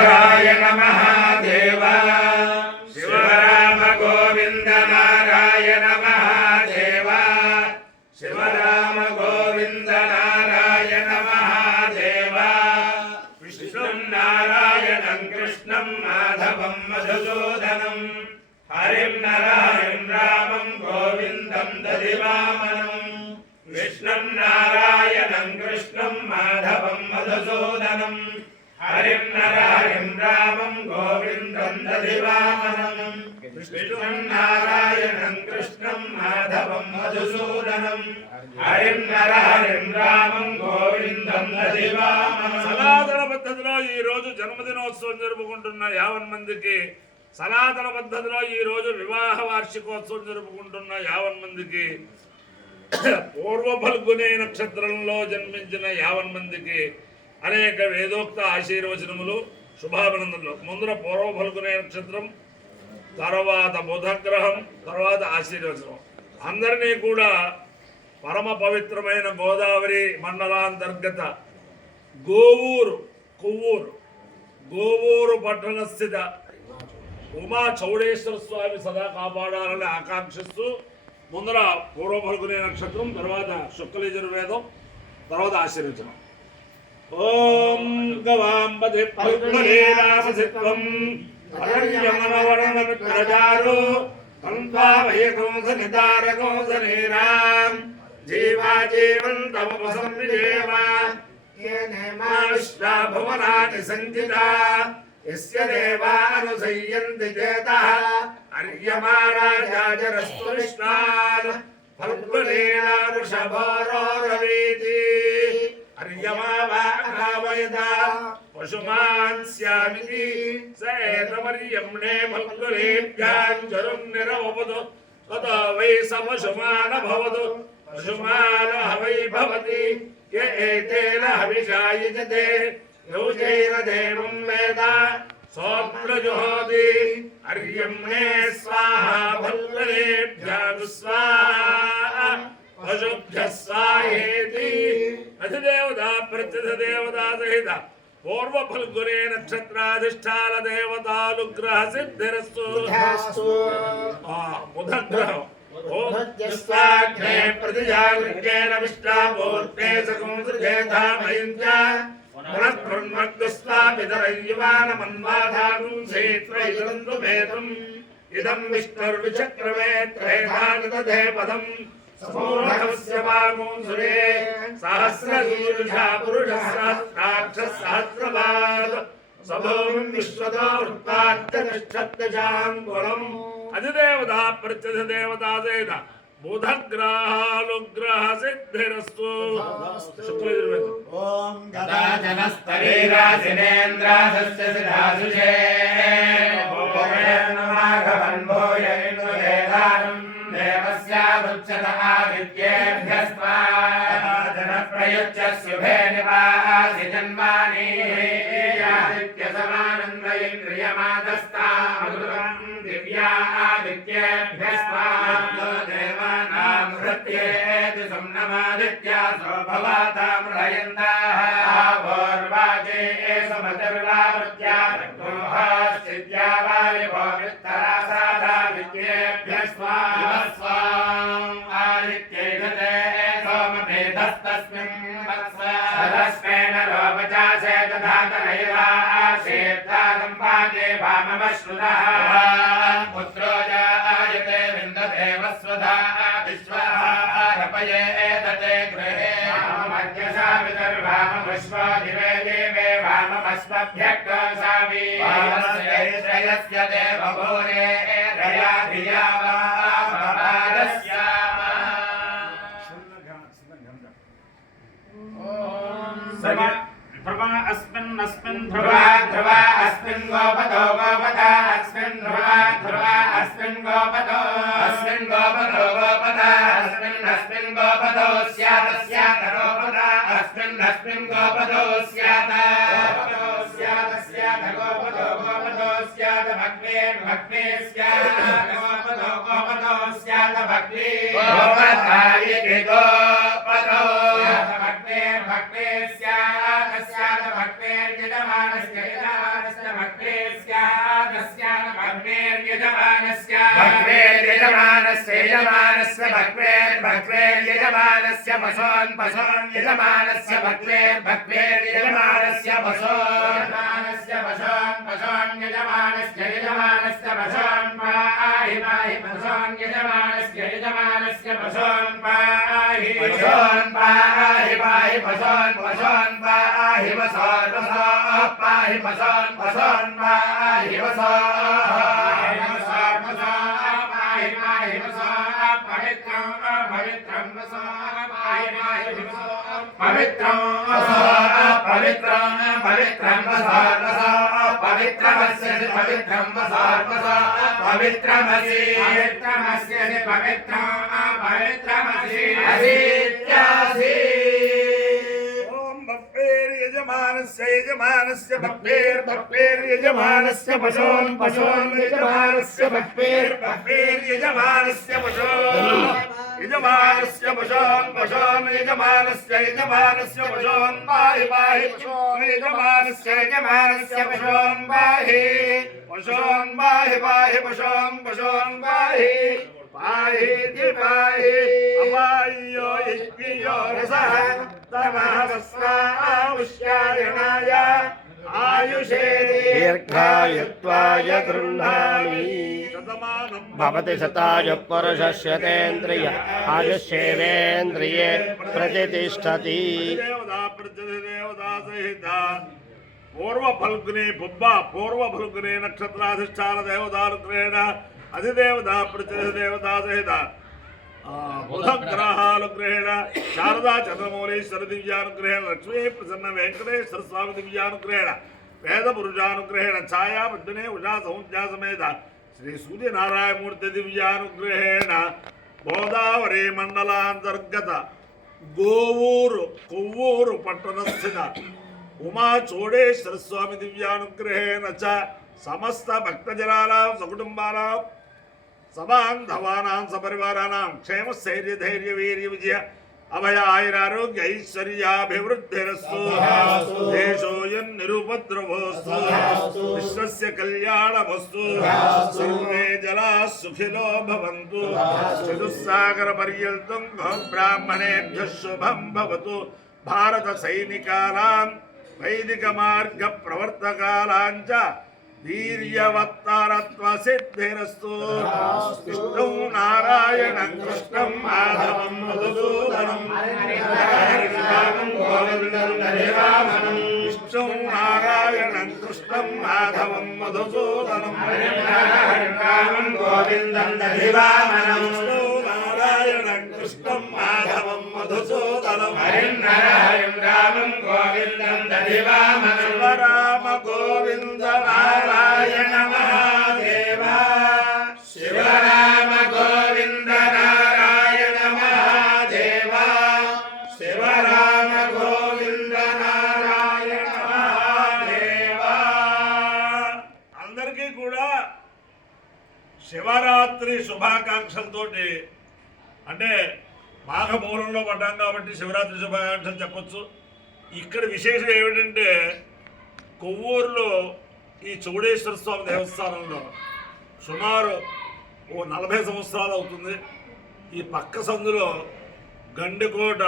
नारायण महादेव शिवराम गोविंद नारायण महादेव शिवराम गोविंद नारायण महादेव विष्णुं नारायणं कृष्णं माधवं मधुसूदनं हरिं नरहरिं रामं गोविन्दं दधिवामनं विष्णुं नारायणं कृष्णं माधवं मधुसूदनं हरिं नरहरिं रामं गोविन्दं दधिवामनं विष्णुं नारायणं कृष्णं माधवं मधुसूदनं हरिं नरहरिं रामं गोविन्दं दधिवामनं సనాతన పద్ధతిలో ఈ రోజు జన్మదినోత్సవం జరుపుకుంటున్న 50 మందికి సనాతన పద్ధతిలో ఈ రోజు వివాహ వార్షికోత్సవం జరుపుకుంటున్న 50 మందికి పూర్వ ఫల్గుని నక్షత్రంలో జన్మించిన 50 మందికి అనేక వేదోక్త ఆశీర్వచనములు శుభాభినందనలు. ముందర పూర్వ ఫల్గుని నక్షత్రం, తర్వాత బుధగ్రహం, తర్వాత ఆశీర్వచనం. అందరినీ కూడా పరమ పవిత్రమైన గోదావరి మండలాంతర్గత గోవూరు పట్టణ స్థిత ఉమా చౌడేశ్వర స్వామి సదా కాపాడాలని ఆకాంక్షిస్తూ ముందర పూర్వ ఫల్గుని నక్షత్రం, తర్వాత శుక్లయజుర్వేదం, తర్వాత ఆశీర్వచనం. ఓం గవాంబధి ఫల్గునేరామసిత్వం అరణ్యమనవరణమిత్రజారు కంఠావయకంసనితారకంసనేరాం జీవాజీవంతముపసంవిజేమ येनेमा विश्वा भुवनानि सञ्चिता यस्य देवा अनुसय्यन्ति चेतः अर्यमा राजाजरस्तु विश्वान् फल्गुनेना वृषभोरोरवीति अर्यमा वा अनावयदा पशुमान् स्यामिति स एतमर्यम्णे फल्गुनेभ्याञ्जरुं निरवपतु ततो वै स पशुमानभवतु पशुमानः वै भवति ये एतेन हविषा युजते योजैर देवं वेद सोऽप्रजुहोति अर्यम्णे स्वाहा फल्गुनेभ्यः स्वाहा पशुभ्यः स्वाहेति अधिदेवता प्रत्यधिदेवता सहित पूर्व फल्गुने नक्षत्राधिष्ठान देवतानुग्रह सिद्धिरस्तु बुधग्रहम् ओमज्ञस्वाग्ने प्रतिजागृह्येन विष्टापूर्ते सकुंसृजेधामयञ्च पुनःब्रह्मग्स्वापितरय्यमानमन्वाधागुं सेत्रैरन्द्रुमेतम् इदं विष्णुर्विचक्रमे त्रेधानिदधे पदम् समूढस्य वागुंसुरे सहस्रशीर्षा पुरुषः सहस्राक्षः सहस्रपाद सभूमिं विश्वतो वृत्ताच्च अधिदेवता प्रत्यधिदेवता सेना बुधग्रहानुग्रह सिद्धिरस्तु शुक्लयजुर्वेदम् ओम गदाजनस्तरीराजिनेन्द्रासस्य सिद्धासुषे देवस्यादुच्यत आदित्येभ्यस्त्वा जनप्रयुज्य शुभे निवासि जन्मानि आदित्यसमानन्द इन्द्रियमादस्तामृतम् दिव्या आदित्येभ्यस्त्वा देवानां हृत्येति सम्नमादित्यासो भवातां रयन्ताः पूर्वाजे समतिर्वावृत्या रघोहाश्चिद्या वारिभो वित्तरासादादित्येभ्यस्त्वा स्वाम् आदित्यैधते सोममेधस्तस्मिन् सदस्मेन रोपचासे दधातनैवाशेत्तादं पाजे भाममश्रुतः पुत्रो जायते विन्दते वस्वधा विश्वारपये एतते गृहे भाममध्यशावितर्भामविश्वो दिवे देवे भाममस्मभ्यक्तसावि श्रेयस्य देवभूरे रया धिया वा ध्रुवा अस्मिन् ध्रुवा अस्मिन् गोपतो गोपता अस्मिन् ध्रुवा अस्मिन् गोपतो गोपता अस्मिन् गोपतो स्यात् गोपता अस्मिन् गोपतो स्यात् गोपतो स्यात् भक्ते स्यात् गोपतो स्यात् भक्ते गोपतायिके गोपतो भक्ते स्यात् भक्तेर्यजमानस्य भक्वेर्यजमानस्य यजमानस्य भक्वेर्यजमानस्य पशोन् यजमानस्य भक्वेर्यजमानस्य पशोन् यजमानस्य पशोन् पाहि पशोन् यजमानस्य पशोन् पाहि पशोन् पाहि पशोन् पाहि पशोन् पाहि पशोन् पाहि यजमानस्य भक्वेर्यजमानस्य पशोन् यजमानस्य भक्वेर्यजमानस्य पशोन् यजमानस्य पशोन् यजमानस्य पशोन् पाहि पशोन् यजमानस्य पशोन् पाहि पशोन् पाहि पशोन् पाहि पाहि अपायो यज्ञयो रसः तमहवस्वामुष्यायणाय आयुषे दीर्घायुत्वाय गृह्णामि भवति शताय पुरुषस्यतेन्द्रिय आयुष्येवेन्द्रिये प्रतिष्ठति पूर्व फल्गुने नक्षत्राधिष्ठान देवतानुग्रहेण अधिदेवता प्रतिदेवता सहित बुध ग्रहानुग्रहेण शारदा चंद्रमौलीश्वर दिव्यानुग्रहेण लक्ष्मी प्रसन्न वेंकटेश्वर स्वामी दिव्यानुग्रहेण वेद पुरुषानुग्रहेण छाया पद्मिने उषा सौंज्ञा समेत श्री सूर्यनारायण मूर्ति दिव्यानुग्रहेण गोदावरी मंडलांतर्गत कोव्वूरु पट्टणस्थित उमा चोडेश्वर स्वामी दिव्यानुग्रहेण च समस्त भक्तजनानां सकुटुंबानां सबान्धवानां सपरिवाराणां क्षेम स्थैर्य धैर्य वीर्य विजय अभय आयुरारोग्य ऐश्वर्याभिवृद्धिरस्तु देशोऽयं निरुपद्रवोऽस्तु विश्वस्य कल्याणमस्तु सर्वे जनाः सुखिनो भवन्तु चतुस्सागरपर्यन्तं ब्राह्मणेभ्यः शुभं भवतु भारत सैनिकानां वैदिक मार्ग प्रवर्तकानां च वीर्यवत्तारत्व सिद्धिरस्तु विष्णु नारायणं कृष्णं माधवं मधुसूदनं विष्णु नारायणं कृष्णं माधवं मधुसूदनं गोविन्दं दधिवामनं विष्णु नारायणं कृष्णं माधवं मधुसूदनं हरिं रामं गोविन्दं दधिवामनं राम गोविन्द नारायण महादेव शिव राम गोविंद नारायण महादेव शिव राम गोविंद नारायण महादेव అందరికీ కూడా శివరాత్రి శుభాకాంక్షలతోటి అంటే మాఘమూలంలో పడ్డాం కాబట్టి శివరాత్రి శుభాకాంక్షలు చెప్పొచ్చు. ఇక్కడ విశేషం ఏమిటంటే కొవ్వూరులో ఈ చౌడేశ్వర స్వామి దేవస్థానంలో సుమారు ఓ 40 సంవత్సరాలు అవుతుంది. ఈ పక్క సందులో గండికోట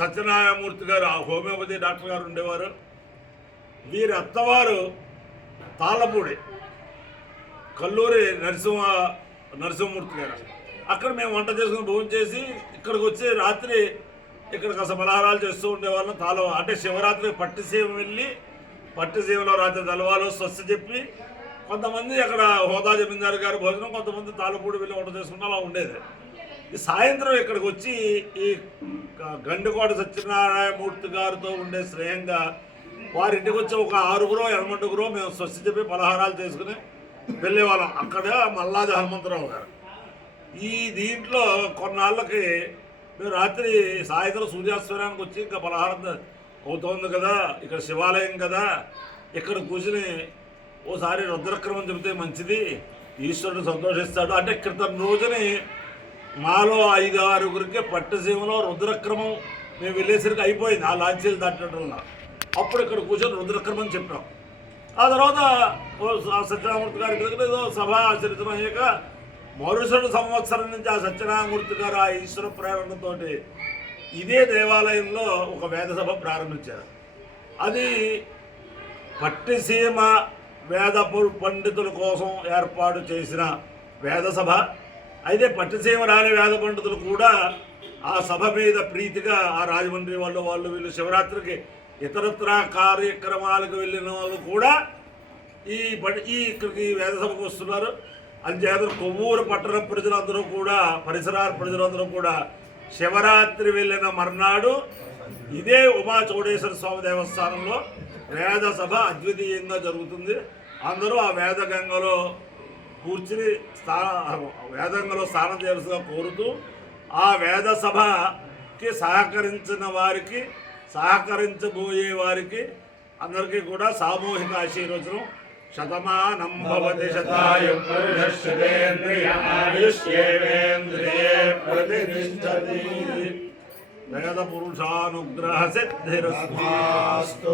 సత్యనారాయణమూర్తి గారు ఆ హోమియోపతి డాక్టర్ గారు ఉండేవారు. వీరి అత్తవారు తాళ్ళపూడి కల్లూరి నరసింహమూర్తి గారు. అక్కడ మేము వంట చేసుకుని భోజనం చేసి ఇక్కడికి వచ్చి రాత్రి ఇక్కడ కాస్త పలహారాలు చేస్తూ ఉండేవాళ్ళం. అంటే శివరాత్రి పట్టిసీమ వెళ్ళి పట్టిసీమలో రాత్రి తలవాలో స్వస్తి చెప్పి కొంతమంది అక్కడ హోదా జమీందారు గారి భోజనం, కొంతమంది తాళ్ళపూడి వెళ్ళి వంట చేసుకుంటూ అలా ఉండేది. ఈ సాయంత్రం ఇక్కడికి వచ్చి ఈ గండికోట సత్యనారాయణమూర్తి గారితో ఉండే స్నేహంగా వారింటికి వచ్చి ఒక 6గురో 8గురో మేము స్వస్తి చెప్పి పలహారాలు చేసుకుని వెళ్ళేవాళ్ళం. అక్కడ మల్లాది హనుమంతరావు గారు. ఈ దీంట్లో కొన్నాళ్ళకి మేము రాత్రి సాయంత్రం సూర్యాస్తమయానికి వచ్చి ఇంకా పలహారం అవుతోంది కదా, ఇక్కడ శివాలయం కదా, ఇక్కడ కూర్చుని ఓసారి రుద్రక్రమం చెబితే మంచిది, ఈశ్వరుడు సంతోషిస్తాడు అంటే క్రితం రోజుని మాలో 5-6గురికి పట్టుసీమలో రుద్రక్రమం మేము వెళ్ళేసరికి అయిపోయింది. ఆ లాంచీలు దాటడంలో అప్పుడు ఇక్కడ కూర్చొని రుద్రక్రమం చెప్పాం. ఆ తర్వాత సత్యనారాయణమూర్తి గారి దగ్గర ఏదో సభ ఆచరించడం అయ్యాక మరుసటి సంవత్సరం నుంచి ఆ సత్యనారాయణమూర్తి గారు ఆ ఈశ్వర ప్రేరణతోటి ఇదే దేవాలయంలో ఒక వేద సభ ప్రారంభించారు. అది పట్టిసీమ వేద పండితుల కోసం ఏర్పాటు చేసిన వేద సభ. అయితే పట్టిసీమ రాని వేద పండితులు కూడా ఆ సభ మీద ప్రీతిగా ఆ రాజమండ్రి వాళ్ళు వీళ్ళు శివరాత్రికి ఇతరత్ర కార్యక్రమాలకు వెళ్ళిన వాళ్ళు కూడా ఇక్కడికి వేద సభకు వస్తున్నారు. అంచేత కొవ్వూరు పట్టణ ప్రజలందరూ కూడా పరిసరాల ప్రజలందరూ కూడా శివరాత్రి వెళ్ళిన మర్నాడు ఇదే ఉమా చౌడేశ్వర స్వామి దేవస్థానంలో వేద సభ అద్వితీయంగా జరుగుతుంది. అందరూ ఆ వేద గంగలో కూర్చుని వేదంగలో స్నానం చేయాల్సిగా కోరుతూ ఆ వేద సభకి సహకరించిన వారికి సహకరించబోయే వారికి అందరికీ కూడా సామూహిక ఆశీర్వచనం. శతమానం భవతి శతాయు పురుషేంద్రియ ఆయుష్యేంద్రియే ప్రతిష్టతి. వేద పురుషానుగ్రహ సిద్ధిరస్తు.